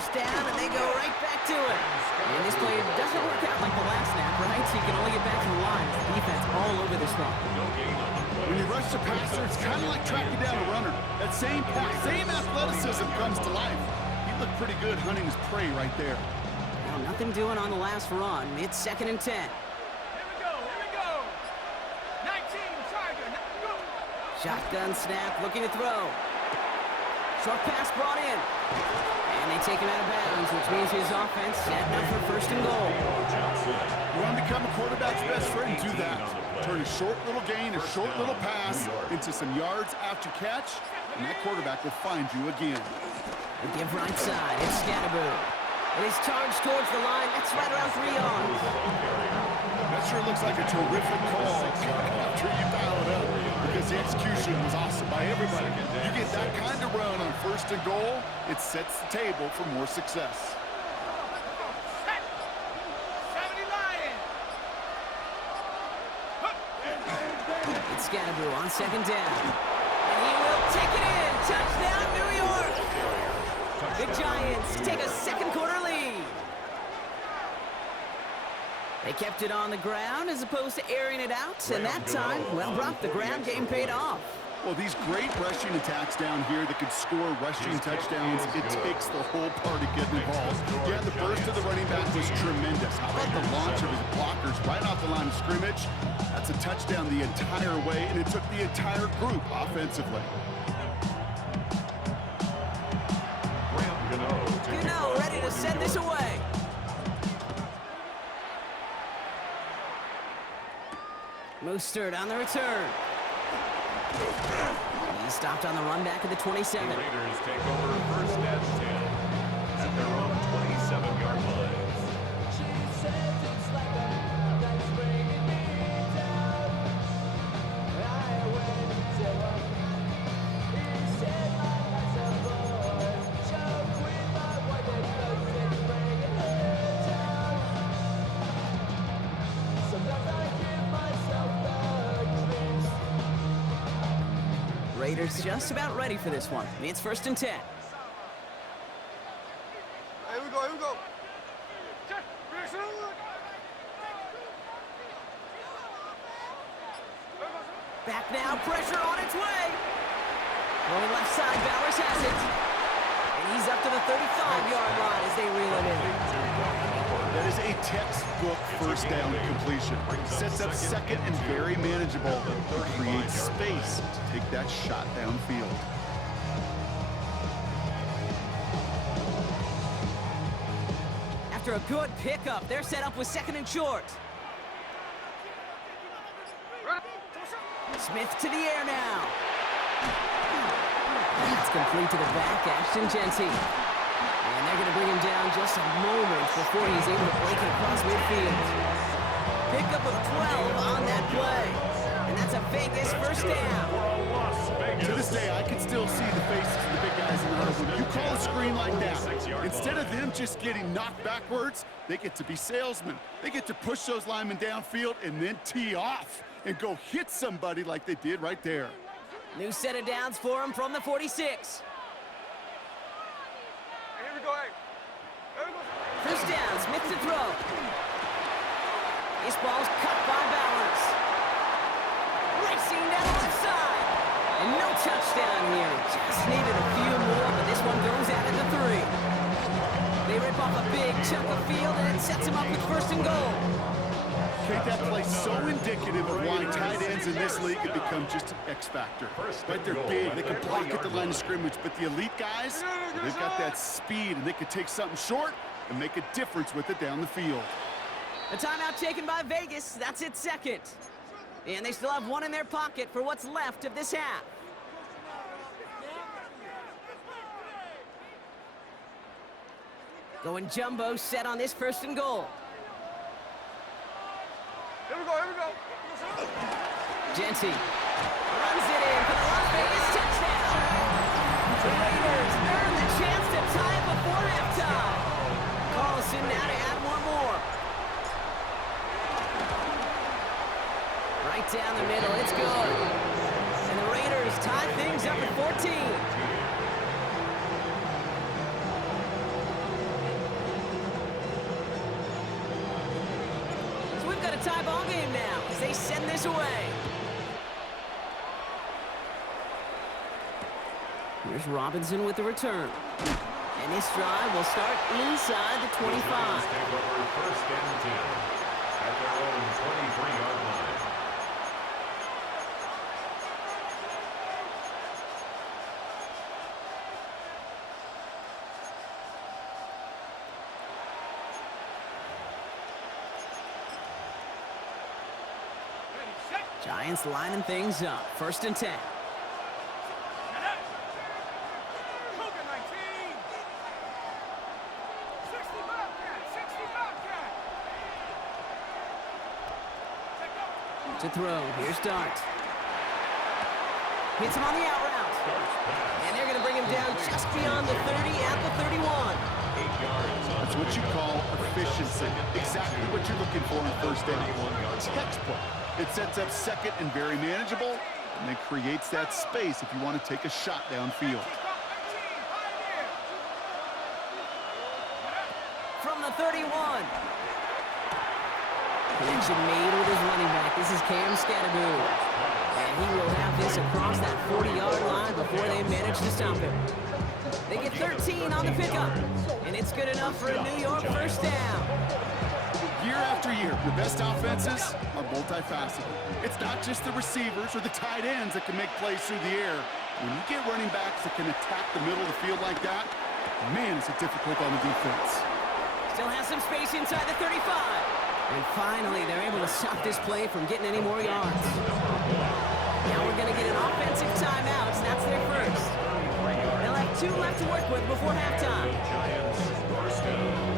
first down, and they go right back to it. And this play doesn't work out like the last snap, right? So you can only get back to the line. The defense all over this one. When you rush the passer, it's kind of like tracking down a runner. That same pass, same athleticism comes to life. He looked pretty good hunting his prey right there. Well, nothing doing on the last run. It's 2nd and 10. Here we go. 19, Tiger, go. Shotgun snap, looking to throw. Short pass brought in. And they take him out of bounds, which means his offense setting up for 1st and goal. You want to become a quarterback's best friend, do that. Turn a short little gain, a short little pass into some yards after catch, and that quarterback will find you again. They give right side. It's Scatterboo. It is charged towards the line. That's right around 3 yards. That sure looks like a terrific call after you dial it up, because the execution was awesome by everybody. You get that kind of run on 1st and goal, it sets the table for more success. Set. 70 Lions. It's Scatterboo on 2nd down. And he will take it in. Touchdown, New York. The Giants take a 2nd quarter lead. They kept it on the ground as opposed to airing it out. And that time, well, Brock, the ground game paid off. Well, these great rushing attacks down here that could score rushing touchdowns, it takes the whole party getting involved. Yeah, the burst of the running back was tremendous. How about the launch of his blockers right off the line of scrimmage? That's a touchdown the entire way, and it took the entire group offensively. Gano ready to send this away. Mostert on the return. He stopped on the run back at the 27. The Raiders take over 1st and 10 at their own 27-yard line. Raiders just about ready for this one. It's 1st and 10. Here we go. Back now, pressure on its way. Going left side, Bowers has it. And he's up to the 35-yard line as they reel it in. That is a textbook 1st down completion. Sets up 2nd and very manageable. It creates space to take that shot downfield. After a good pickup, they're set up with 2nd and short. Smith to the air now. It's complete to the back, Ashton Jeanty. And they're going to bring him down just a moment before he's able to break it across midfield. Pickup of 12 on that play. And that's a Vegas 1st down. To this day, I can still see the faces of the big guys in the huddle. When you call a screen like that, instead of them just getting knocked backwards, they get to be salesmen. They get to push those linemen downfield and then tee off and go hit somebody like they did right there. New set of downs for him from the 46. Here we go. 1st down, Smith to throw. This ball's cut by Bowers. Racing down the left side. And no touchdown here. Just needed a few more, but this one goes out at the 3. They rip off a big chunk of field, and it sets him up with 1st and goal. Okay, that play so indicative of why tight ends in this league have become just an X factor. Right, they're big, they can block at the line of scrimmage, but the elite guys, they've got that speed, and they can take something short and make a difference with it down the field. A timeout taken by Vegas. That's its 2nd. And they still have one in their pocket for what's left of this half. Going jumbo set on this 1st and goal. Here we go. Jeanty runs it in for the Las Vegas touchdown. The Raiders earn the chance to tie it before halftime. Carlson now to add one more. Right down the middle, it's good. And the Raiders tie things up at 14. tie ball game now as they send this away. Here's Robinson with the return. And this drive will start inside the 25. Take over first and 10 at their own 23-yard line. Ready, set. Giants lining things up. First and 10. Set up. Cougar 19. 60 Bobcat. 60 Bobcat. Take go. To throw. Here's Dart. Hits him on the out route. And they're going to bring him down just beyond the 30 at the 31. 8 yards on That's what you call efficiency. Exactly what you're looking for in first down. Textbook. It sets up second and very manageable, and then creates that space if you want to take a shot downfield. From the 31. Connection made with his running back. This is Cam Scatterboo. And he will have this across that 40-yard line before they manage to stop him. They get 13 on the pickup, and it's good enough for a New York first down. Year after year, your best offenses are multifaceted. It's not just the receivers or the tight ends that can make plays through the air. When you get running backs that can attack the middle of the field like that, man, is it difficult on the defense. Still has some space inside the 35. And finally, they're able to stop this play from getting any more yards. Now we're going to get an offensive timeout, and that's their first. They'll have 2 left to work with before halftime. Giants first down.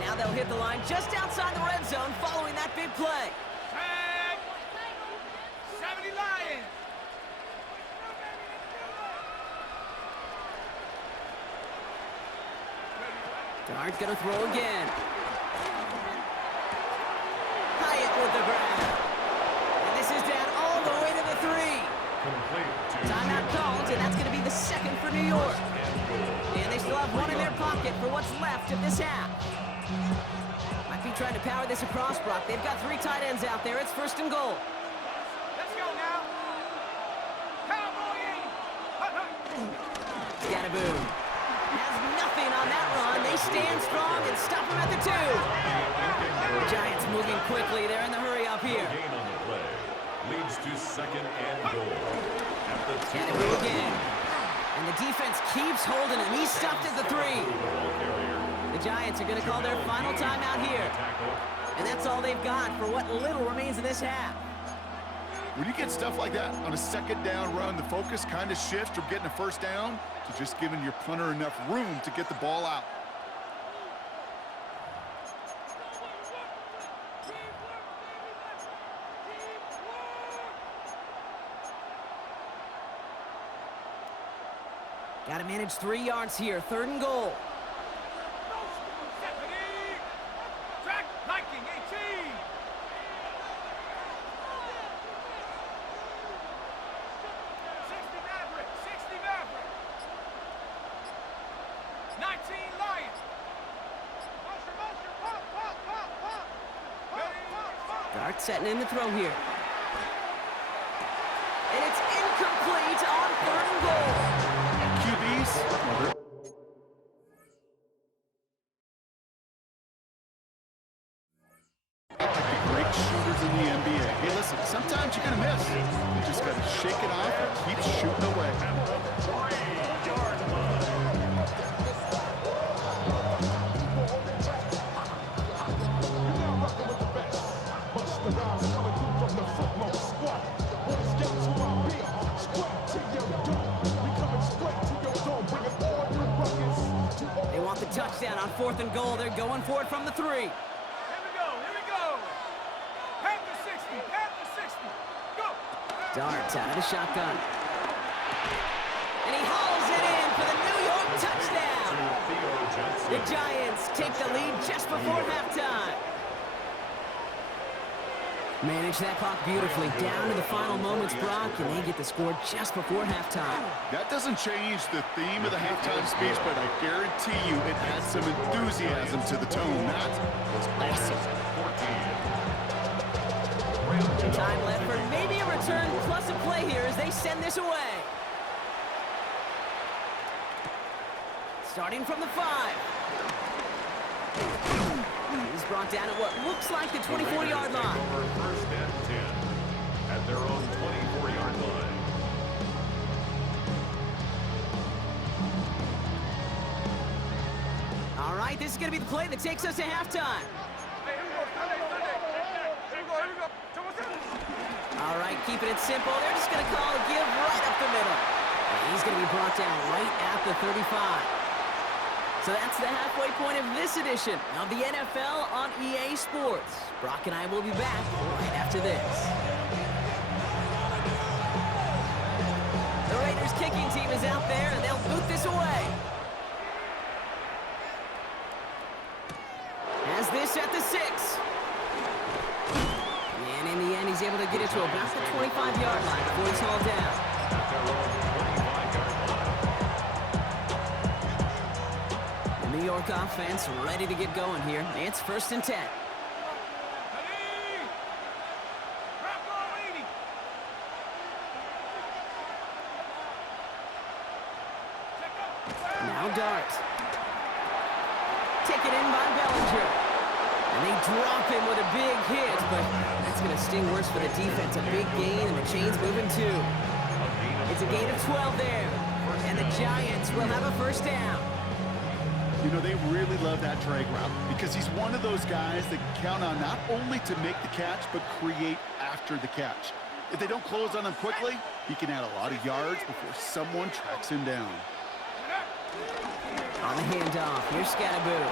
Now they'll hit the line just outside the red zone following that big play. Flag. 70 Lions. Dart gonna throw again. Hyatt with the grab. And this is down all the way to the 3. Complete to Timeout called, and that's gonna be the second for New York. and goal. And they still have one in their pocket for what's left of this half. Might be trying to power this across, Brock. They've got 3 tight ends out there. It's first and goal. Let's go now. Cowboy. Hut, hut. Scatterboo has nothing on that run. They stand strong and stop him at the 2. The Giants moving quickly. They're in the hurry up here. Gain on the play leads to second and goal at the 2. Scatterboo again. And the defense keeps holding him. He's stopped at the 3. Ball carrier. The Giants are going to call their final timeout here. Tackle. And that's all they've got for what little remains in this half. When you get stuff like that on a second down run, the focus kind of shifts from getting a first down to just giving your punter enough room to get the ball out. Got to manage 3 yards here. Third and goal. Stephanie. Track Viking 18. 60 Maverick. 60 Maverick. 19 Lion. Motion, pop, pop, pop, pop. Ready, pop. Dart setting in the throw here. And it's incomplete on third and goal. QBs, well, they're like the great shooters in the NBA. Hey, listen, sometimes you're going to miss. You just got to shake it off and keep shooting away. 3-yard line. They want the touchdown on fourth and goal. They're going for it from the 3. Here we go, here we go. Panther 60, Panther 60. Go. Dart out of the shotgun. And he hauls it in for the New York touchdown. Theo Johnson. The Giants take the lead just before halftime. Manage that clock beautifully down to the final moments, Brock, and they get the score just before halftime. That doesn't change the theme of the halftime speech, but I guarantee you it adds some enthusiasm to the tone. That was awesome. Time left for maybe a return plus a play here as they send this away. Starting from the 5. He's brought down at what looks like the 24-yard line. First and 10 at their own 24-yard line. All right, this is going to be the play that takes us to halftime. Hey, here we go. Sunday. Here we go. All right, keeping it simple. They're just going to call a give right up the middle. And he's going to be brought down right at the 35. So that's the halfway point of this edition of the NFL on EA Sports. Brock and I will be back right after this. The Raiders kicking team is out there, and they'll boot this away. Has this at the 6. And in the end, he's able to get it to about the 25-yard line before he's hauled down. At their own 25-yard line. The New York offense ready to get going here. It's 1st and 10. Now Dart. Taken in by Bellinger. And they drop him with a big hit, but that's going to sting worse for the defense. A big gain, and the chain's moving too. It's a gain of 12 there. And the Giants will have a 1st down. You know, they really love that drag route because he's one of those guys that count on not only to make the catch, but create after the catch. If they don't close on him quickly, he can add a lot of yards before someone tracks him down. On the handoff, here's Scatterboo.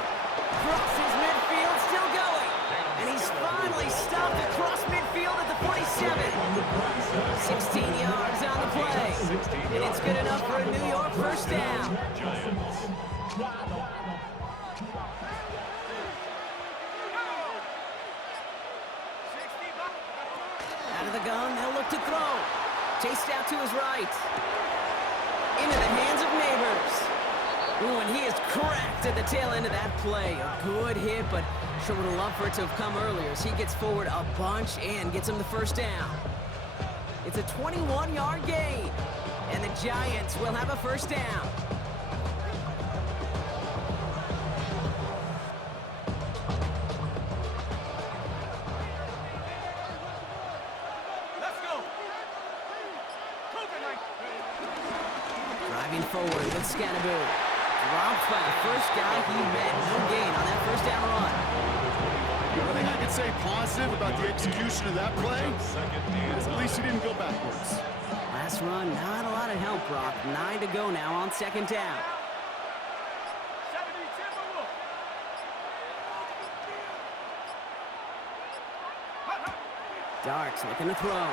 Crosses midfield, still going. And he's finally stopped across midfield at the 47. 16 yards on the play. And it's good enough for a New York 1st down. Out of the gun, they'll look to throw. Chased out to his right. Into the hands of Neighbors. Ooh, and he is cracked at the tail end of that play. A good hit, but sure would have loved for it to have come earlier as he gets forward a bunch and gets him the 1st down. It's a 21-yard gain, and the Giants will have a 1st down. Let's go. Driving forward with Scatterboo. Dropped by the first guy he met. No gain on that 1st down run. The only thing I can say positive about the execution of that play is at least he didn't go backwards. Last run, not a lot of help, Brock. 9 to go now on 2nd down. Darts looking to throw.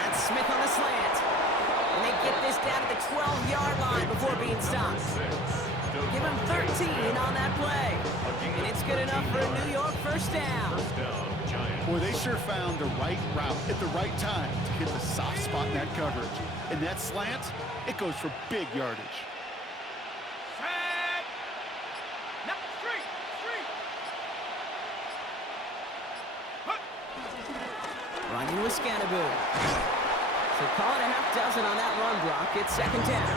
That's Smith on the slant. And they get this down to the 12-yard line before being stopped. Give him 13 on that play. And it's good enough for a New York 1st down. Boy, they sure found the right route at the right time to hit the soft spot in that coverage. And that slant, it goes for big yardage. Running with Scatterboo. So call it a half dozen on that run block. It's 2nd down.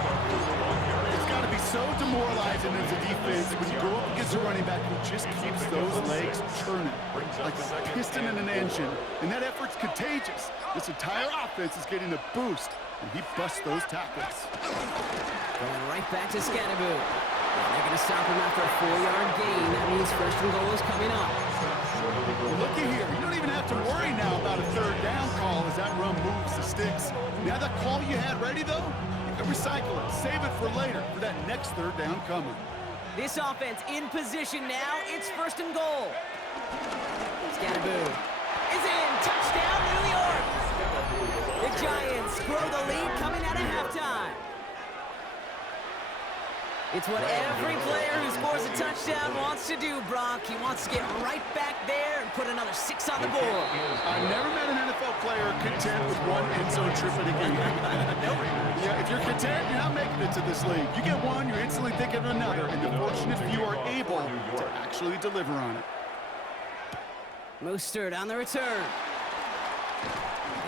It's got to be so demoralizing as a defense when you go up against a running back who just keeps those legs turning like a piston in an engine. And that effort's contagious. This entire offense is getting a boost, and he busts those tackles. Going right back to Scatterboo. And they're going to stop him after a 4-yard gain. That means 1st and goal is coming up. Well, looky here. You don't even have to worry now about a 3rd down call as that run moves the sticks. Now that call you had ready, though, you can recycle it. Save it for later for that next 3rd down coming. This offense in position now. It's 1st and goal. Scatterboo is in. Touchdown, New York. The Giants grow the lead coming out of halftime. It's what every player who scores a touchdown wants to do, Brock. He wants to get right back there and put another 6 on the board. I've never met an NFL player content with one end zone trip in a game. Yeah, if you're content, you're not making it to this league. You get one, you're instantly thinking of another, and the fortunate few are able to actually deliver on it. Mostert on the return.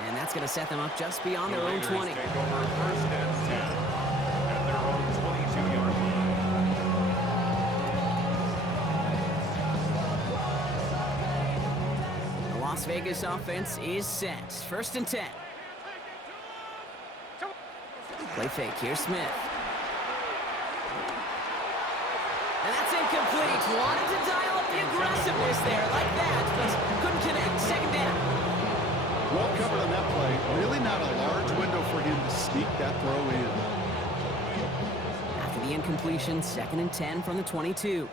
And that's going to set them up just beyond their own 20. Take over first and 10 at their own 22-yard line. The Las Vegas offense is set. First and 10. Play fake. Here's Smith. And that's incomplete. Wanted to dial up the aggressiveness there like that, but couldn't connect. Second down. Well covered on that play. Really not a large window for him to sneak that throw in. After the incompletion, second and 10 from the 22.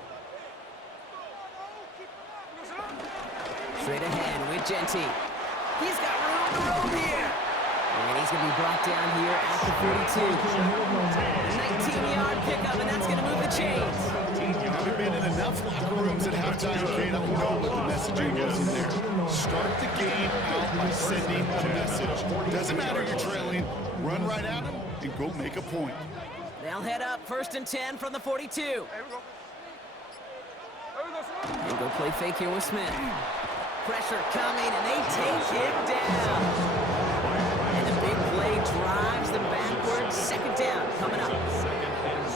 Straight ahead with Genty. He's got room to roam here. And he's going to be brought down here at the 42. A 19-yard pickup, and that's going to move the chains. Having been in enough locker rooms at halftime, Kane, I know what the messaging was in there. Start the game out by sending a message. Doesn't matter you're trailing. Run right at them and go make a point. They'll head up first and 10 from the 42. And go play fake here with Smith. Pressure coming, and they take it down. And the big play drives them backwards. Second down coming up.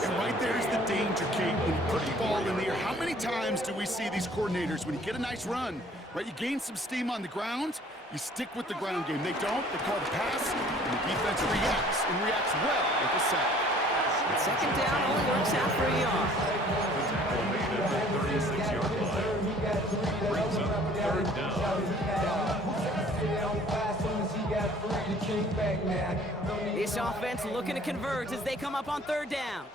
And right there's the danger, Kate. When you put the ball in the air, how many times do we see these coordinators, when you get a nice run, right, you gain some steam on the ground, you stick with the ground game. They don't. They call the pass, and the defense reacts, and reacts well with the sack. And second down only works out for a yard. The tackle made at the 36-yard line. Brings up third down. This offense looking to convert as they come up on third down.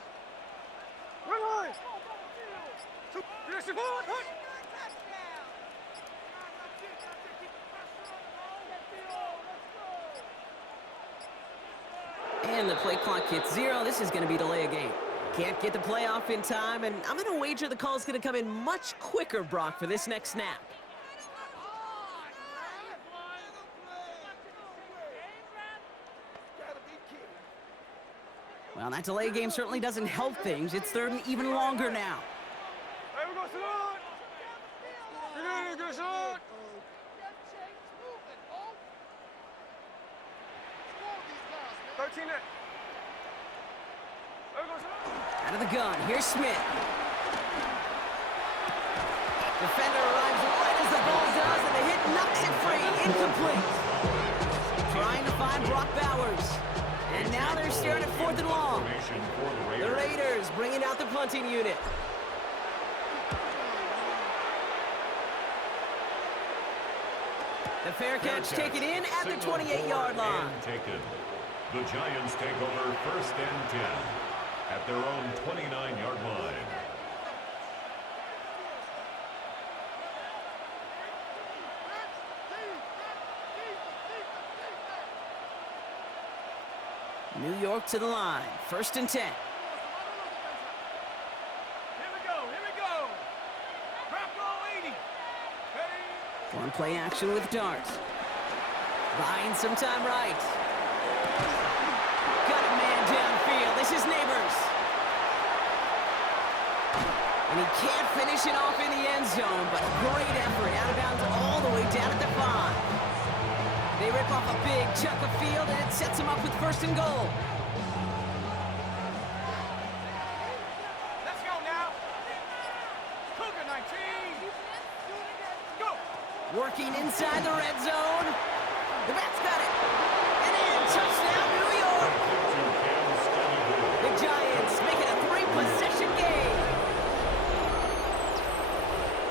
And the play clock hits 0. This is going to be delay a game. Can't get the play off in time, and I'm going to wager the call's going to come in much quicker, Brock, for this next snap. Well, that delay game certainly doesn't help things. It's third and even longer now. 13 Out of the gun, here's Smith. Defender arrives right as the ball does, and the hit knocks it free. Incomplete. Trying to find Brock Bowers. And now they're staring at fourth and long. The Raiders bringing out the punting unit. The fair catch taken in at the 28-yard line. Taken. The Giants take over first and 10 at their own 29-yard line. New York to the line. First and 10. Here we go. Drop goal 80. Hey. One play action with Dart. Buying some time right. Got a man downfield. This is Neighbors. And he can't finish it off in the end zone, but great effort. Out of bounds all the way down at the 5. They rip off a big chunk of field, and it sets them up with first and goal. Let's go now. Cougar 19. Go. Working inside the red zone. The bat's got it. And in, touchdown, New York. The Giants make it a 3-possession game.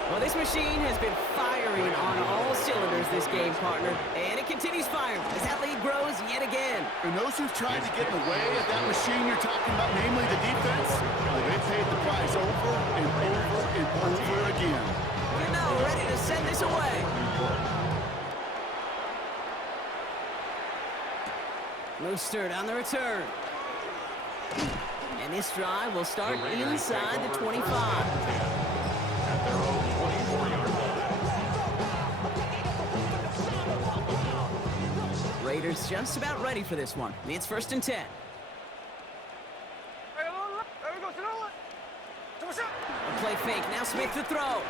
Well, this machine has been firing on all cylinders this game, partner. And it continues firing as that lead grows yet again. And those who've tried to get in the way of that machine you're talking about, namely the defense, well, they paid the price over and over and over again. They're now ready to send this away. Mostert on the return. And this drive will start inside the 25. At their own 24-yard line. Raiders just about ready for this one. It's first and 10. A play fake. Now Smith to throw.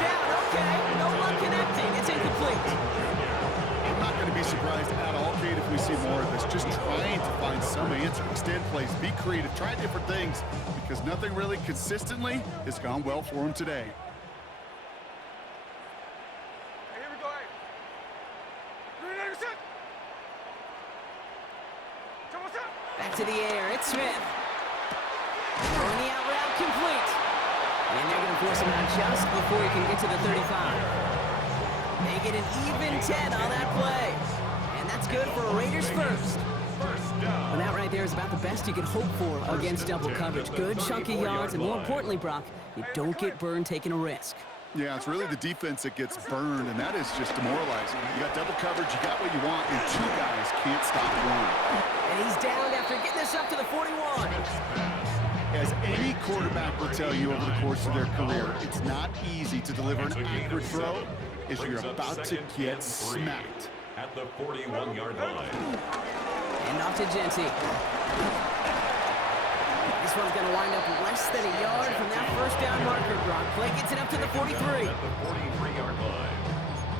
down. Okay, no luck connecting. It's incomplete. I'm not going to be surprised at all, Kate, if we see more of this. Just trying to find some answer. Extend plays, be creative, try different things, because nothing really consistently has gone well for him today. Hey, here we go, hey. Ready, set. Come on, set. Back to the air. It's Smith. Throwing the out route complete. And they're going to force him out just before he can get to the 35. Make it an even 10 on that play. And that's good for a Raiders first. Well, that right there is about the best you could hope for against double coverage. Good chunky yards, and more importantly, Brock, you don't get burned taking a risk. Yeah, it's really the defense that gets burned, and that is just demoralizing. You got double coverage, you got what you want, and two guys can't stop one. And he's down after getting this up to the 41. As any quarterback will tell you over the course of their career, it's not easy to deliver an accurate throw as you're about to get smacked. At the 41-yard line. And off to Genty. This one's going to wind up less than a yard from that first down marker, Brock. Play gets it up to the 43. At the 43-yard line.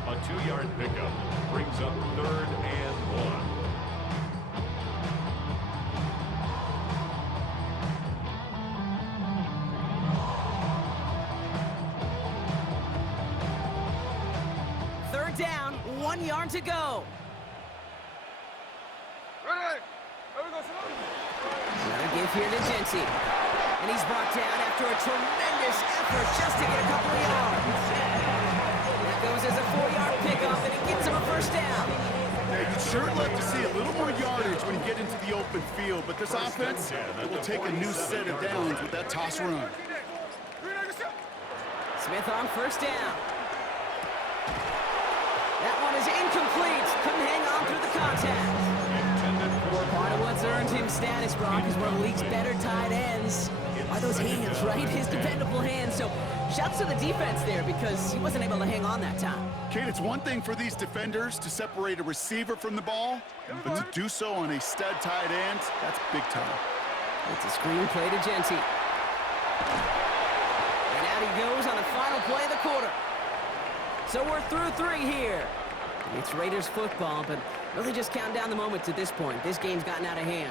A 2-yard pickup brings up 3rd and 1. Down, 1 yard to go. Ready. Here we go, son. Another give here to Genty. And he's brought down after a tremendous effort just to get a couple of yards. That goes as a 4-yard pickup, and it gets him a first down. Now, you'd sure love to see a little more yardage when you get into the open field, but this offense, it will take a new set of downs with that toss run. Smith on first down. That one is incomplete. Couldn't hang on through the contact. Part of what's earned him status, Brock, is one of the league's better tight ends. Are those hands, right? His dependable hands. So shouts to the defense there because he wasn't able to hang on that time. Kate, it's one thing for these defenders to separate a receiver from the ball, but to do so on a stud tight end, that's big time. It's a screen play to Genty. And out he goes on the final play of the quarter. So we're through 3 here. It's Raiders football, but really just counting down the moments at this point. This game's gotten out of hand.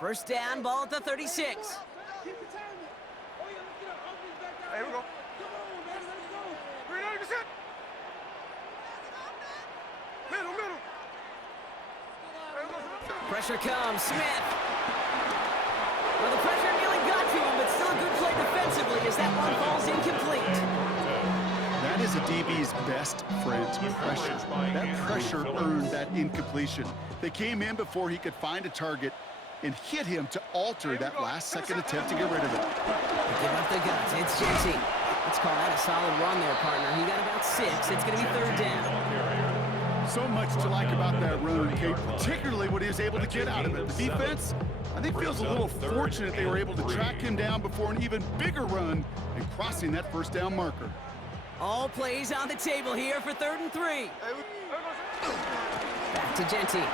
First down, ball at the 36. Hey, here we go. Ready, set. Middle. Pressure comes, Smith. Well, the pressure nearly got to him, but still a good play defensively as that one falls incomplete. That is a DB's best friend, pressure. That pressure earned that incompletion. They came in before he could find a target and hit him to alter that last-second attempt to get rid of it. Give up the guts. It's Genty. Let's call that a solid run there, partner. He got about 6. It's going to be 3rd down. So much to like about that run, Kate, particularly what he was able to get out of it. The defense, I think, feels a little fortunate they were able to track him down before an even bigger run and crossing that first down marker. All plays on the table here for 3rd and 3. Back to Genty.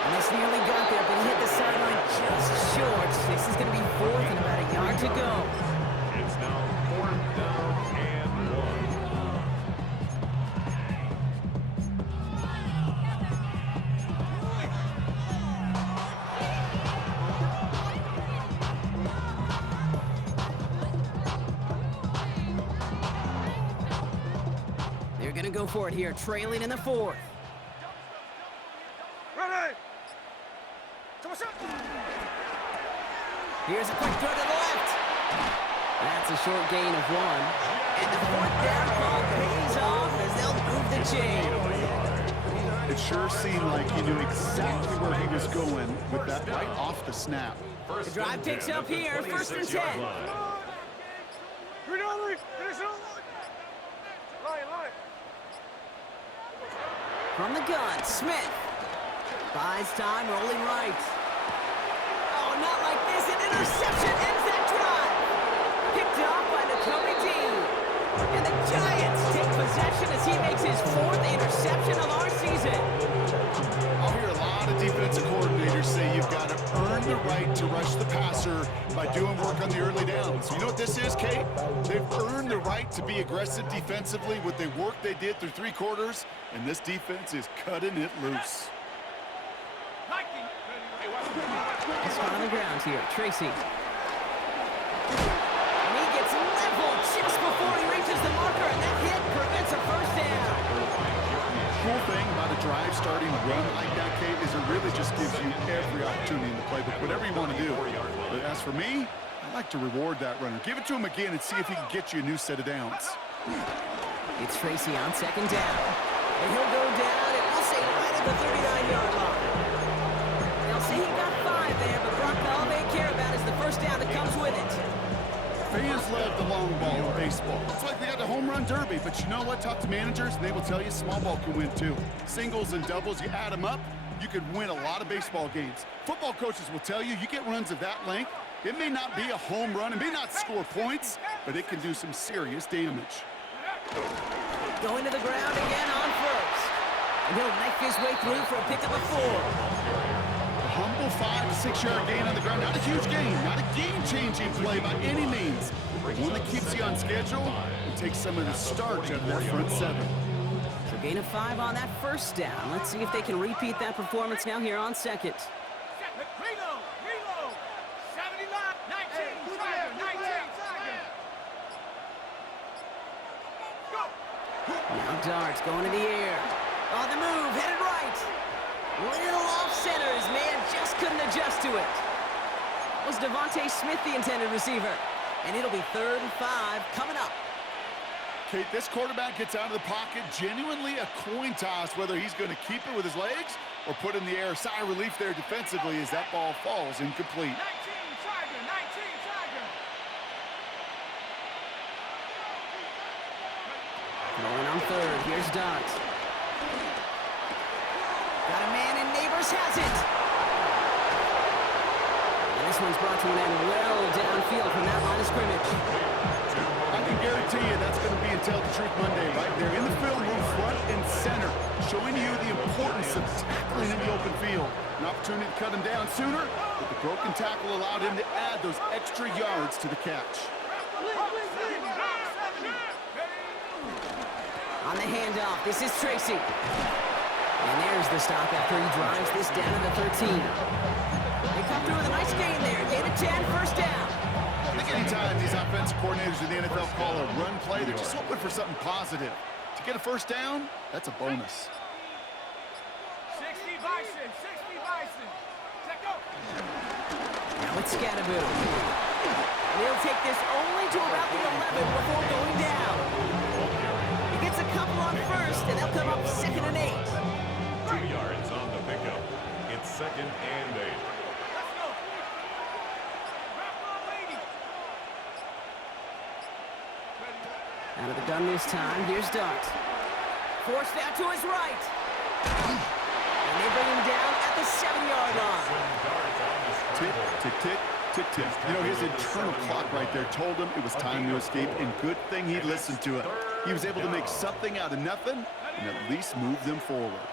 And this nearly got there, but he hit the sideline just short. This is going to be 4th and about a yard to go. It's now 4th down and 1. They're going to go for it here, trailing in the 4th. Ready. Here's a quick throw to the left. That's a short gain of 1. And the 4th down call pays off as they'll move the chain. It sure seemed like he knew exactly where he was going with that right off the snap. The drive picks up here, 1st and 10. From the gun, Smith. Buys time, rolling right. Oh, not like this. An interception ends that drive. Picked off by Nakobe Dean. And the Giants work on the early downs. You know what this is, Kate? They've earned the right to be aggressive defensively with the work they did through 3 quarters, and this defense is cutting it loose. He's on the ground here, Tracy. And he gets leveled just before he reaches the marker, and that hit prevents a first down. Cool thing about a drive starting run like that, Kate, is it really just gives you every opportunity in the playbook, whatever you want to do. But as for me, I like to reward that runner. Give it to him again and see if he can get you a new set of downs. It's Tracy on second down. And he'll go down, and we'll say right at the 39-yard line. They'll say he got 5 there, but Brock, all they care about is the first down that comes with it. Fans love the long ball in baseball. It's like they got the home run derby, but you know what? Talk to managers, and they will tell you small ball can win too. Singles and doubles, you add them up, you could win a lot of baseball games. Football coaches will tell you, you get runs of that length, it may not be a home run, it may not score points, but it can do some serious damage. Going to the ground again on first. And he'll knife his way through for a pickup of 4. Humble 5 to 6 yard gain on the ground. Not a huge gain, not a game-changing play by any means. But one that keeps you on schedule and takes some of the starch out of that front 7. So gain of 5 on that first down. Let's see if they can repeat that performance now here on second. Reload! 79, 19, Tiger, 19, Tiger. Go! Now Darts going to the air. On the move, headed right. Little off center. His man just couldn't adjust to it. That was Devontae Smith, the intended receiver. And it'll be 3rd and 5 coming up. Kate, this quarterback gets out of the pocket, genuinely a coin toss whether he's going to keep it with his legs or put in the air. Sigh of relief there defensively as that ball falls incomplete. 19, Tiger, 19, Tiger. Going on 3rd. Here's Darts. Got a man, and Neighbors has it. And this one's brought to an end well downfield from that line of scrimmage. I can guarantee you that's going to be in Tell the Truth Monday right there in the film room, front and center, showing you the importance of tackling in the open field. An opportunity to cut him down sooner, but the broken tackle allowed him to add those extra yards to the catch. On the handoff, this is Tracy. And there's the stop after he drives this down to the 13. They come through with a nice gain there. Gain of 10, first down. I think anytime these offensive coordinators in the NFL call a run play, they're just hoping for something positive. To get a first down, that's a bonus. 60 Bison, 60 Bison. Set go. Now it's Scatterboot. And he'll take this only to about the 11 before going down. He gets a couple on first, and they'll come up 2nd and 8. 2 yards on the pickup. It's 2nd and 8. Let's go. Wrap on lady. Out of the gun this time, here's Dart. Forced out to his right. And they bring him down at the 7-yard line. Tick, tick, tick, tick, tick. You know, his internal clock right there told him it was time to escape, and good thing he listened to it. He was able to make something out of nothing and at least move them forward.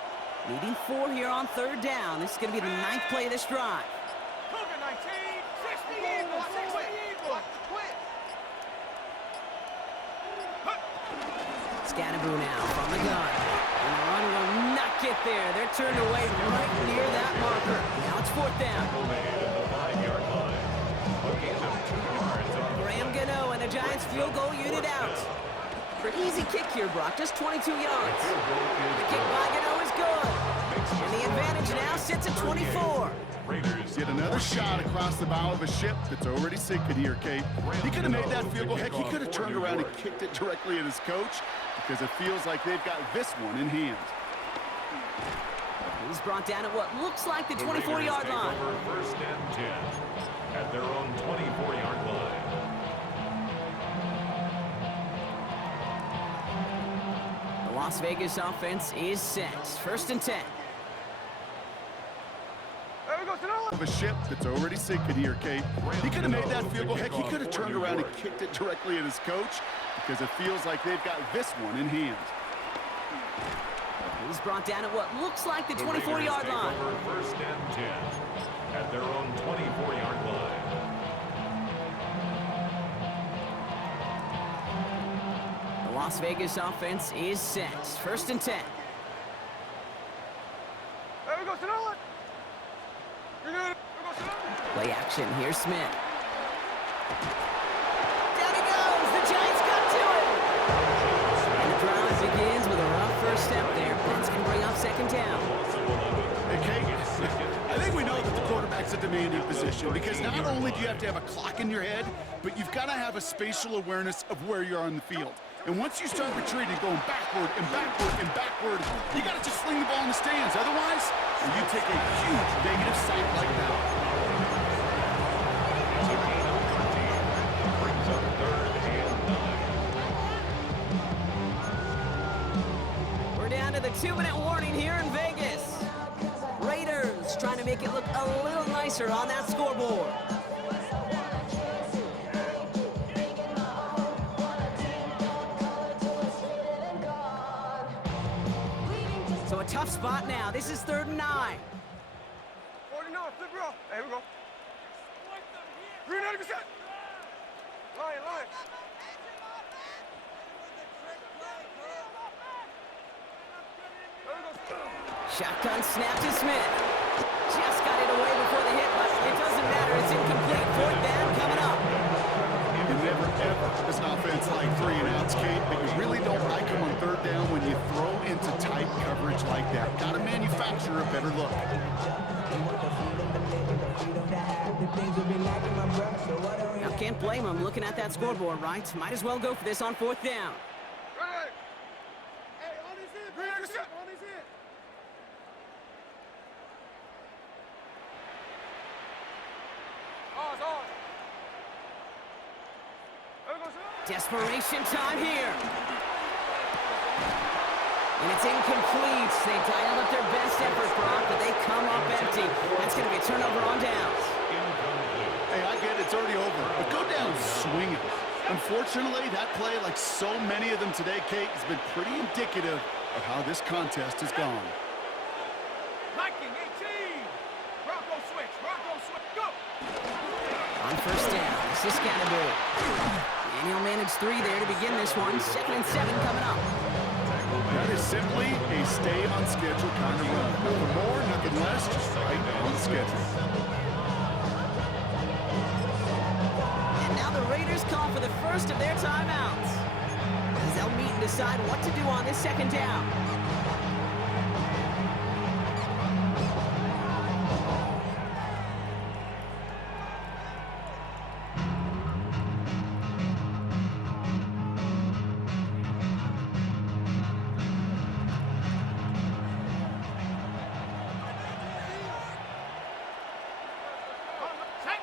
Leading 4 here on 3rd down. This is going to be the 9th play of this drive. Cougar 19, 60 Eagles, 60 Eagles. Scatterboot now from the gun. And the run will not get there. They're turned away right near that marker. Now it's 4th down. Graham Gano and the Giants field goal unit out. Pretty easy kick here, Brock. Just 22 yards. The kick by Gano is good. And the advantage now sits at 24. Raiders get another shot across the bow of a ship that's already sinking here, Kate. He could have made that field goal. Heck, he could have turned around and kicked it directly at his coach because it feels like they've got this one in hand. He's brought down at what looks like the 24-yard line. 1st and 10 at their own 24-yard line. The Las Vegas offense is set. 1st and 10. Of a ship that's already sinking here, Kate. He could have made that field goal. Heck, he could have turned around and kicked it directly at his coach because it feels like they've got this one in hand. He's brought down at what looks like the 24-yard line. 1st and 10 at their own 24-yard line. Las Vegas offense is set. 1st and 10. There we go, Sonoma. You're good. There we go, Sonoma. Play action. Here's Smith. Down he goes. The Giants got to it. And the drive begins with a rough first step there. That's going to bring up 2nd down. Hey, Kate, I think we know that the quarterback's a demanding position because not only do you have to have a clock in your head, but you've got to have a spatial awareness of where you are on the field. And once you start retreating, going backward and backward and backward, you got to just fling the ball in the stands. Otherwise, you take a huge negative sack like that. It's a gain of 13. Brings up 3rd and 9. We're down to the 2-minute warning here in Vegas. Raiders trying to make it look a little nicer on that scoreboard. So a tough spot now. This is 3rd and 9. 49, flip it off. There we go. 390%. Line. Shotgun snap to Smith. Just got it away before the hit, but it doesn't matter. It's incomplete. 4th down coming up. You never, ever, as an offense, like 3 and outs, Kate, but you really don't like them on 3rd down when you throw into tight coverage like that. Got to manufacture a better look. Now, can't blame him looking at that scoreboard, right? Might as well go for this on 4th down. Ready. Hey, on his head. 390%. On his head. Ours. There we go, Sonoma. Desperation time here. And it's incomplete. They dialed up their best effort, Brock, but they come up empty. That's going to be a turnover on downs. Hey, I get it. It's already over. But go down swinging. Unfortunately, that play, like so many of them today, Kate, has been pretty indicative of how this contest has gone. Liking 18. Bronco switch. Go. On 1st down, this is Scannable. Daniel managed 3 there to begin this one. 2nd and 7 coming up. That is simply a stay on schedule kind of run. Nothing more, nothing less, just right on schedule. And now the Raiders call for the first of their timeouts, as they'll meet and decide what to do on this 2nd down. Set.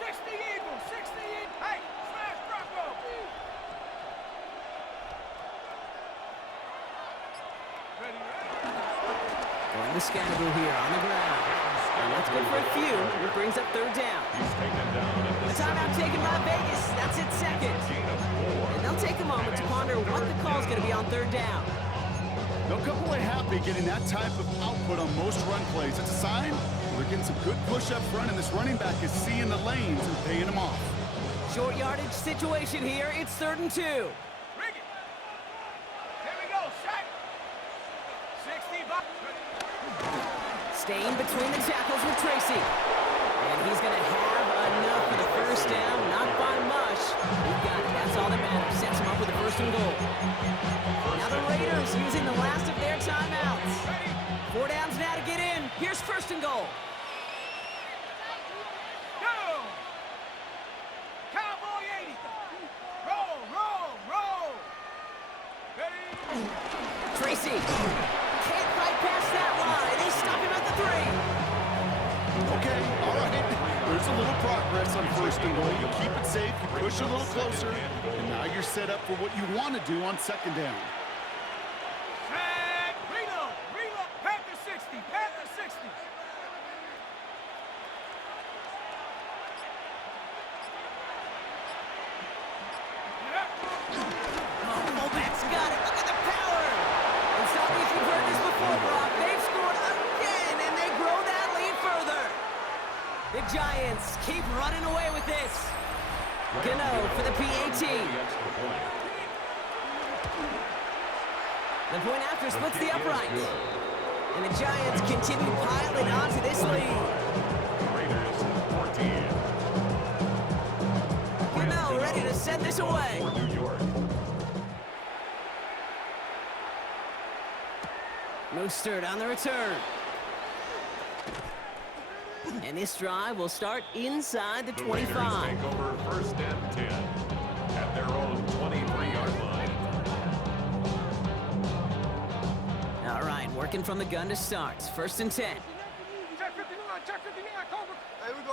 60 Eagles. 60 Eagles. Hey, smash Bronco. Ready. Going to Scannable here on the ground. And that's good for a few. It brings up 3rd down. He's taken down at The the timeout taken by Vegas. That's it 2nd. gain of 4. And they'll take a moment to ponder what the call's going to be on 3rd down. They'll come away happy getting that type of output on most run plays. It's a sign they're getting some good push up front, and this running back is seeing the lanes and paying them off. Short yardage situation here. It's 3rd and 2. Rig it. Here we go. Set. 60 bucks. Staying between the tackles with Tracy. And he's going to have enough for the 1st down. Not by much. He got it. That's all that matters. Sets him up with the 1st and goal. Now the Raiders using the last of their timeouts. 4 downs now to get in. Here's 1st and goal. Go. Cowboy 80. Roll. Ready. Tracy can't fight past that line. They stop him at the 3. Okay, all right. There's a little progress on 1st and goal. You keep it safe, you push a little closer, and now you're set up for what you want to do on 2nd down. Set. Reload. Panther 60. Panther 60. Get up. Oh, fullback's got it. Look at the power. And Southeast, we've heard this before, Brock. They've scored again, and they grow that lead further. The Giants keep running away with this. Gano for the PAT. The extra point. The point after splits the kick is uprights. good. And the Giants continue piling onto this lead. Raiders 14. Cano ready to send this away. For New York. Mostert on the return. And this drive will start inside the The Raiders 25. take over first and 10 at their own 23-yard line. All right, working from the gun to start. First and 10. Check 59, Cobra. Here we go.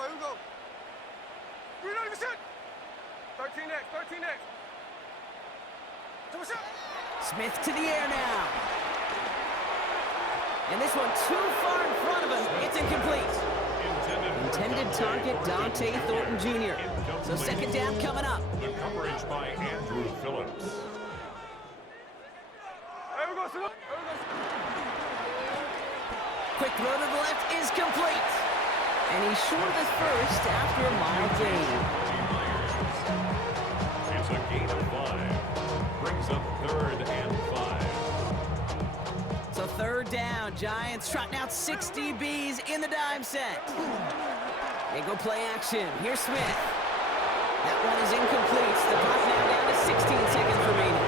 We're not even set. 13X. What's up? Smith to the air now. And this one too far in front of him. It's incomplete. Intended target Dante Thornton Jr. So second down coming up. The coverage by Andrew Phillips. Here we go. Quick throw to the left is complete. And he's short of his first after a mile gain. It's a gain of 5. Brings up third and 5. So third down, Giants trotting out 6 DBs in the dime set. They go play action. Here's Smith. That one is incomplete. The clock now down to 16 seconds remaining.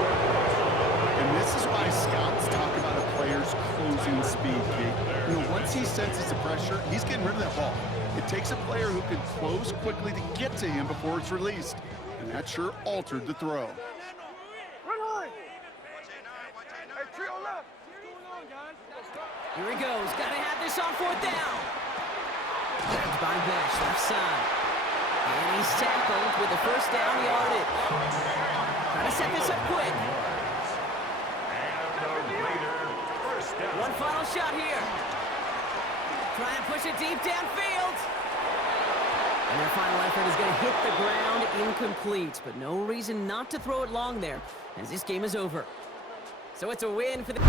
And this is why scouts talk about a player's closing speed, Kate. You know, once he senses the pressure, he's getting rid of that ball. It takes a player who can close quickly to get to him before it's released. And that sure altered the throw. Here he goes. Got to have this on fourth down. Grabbed by Besh, left side. And he's tackled with the first down yardage. Trying to set this up quick. And the Raider first down. One final shot here. Trying to push it deep downfield. And their final effort is going to hit the ground incomplete. But no reason not to throw it long there, as this game is over. So it's a win for the...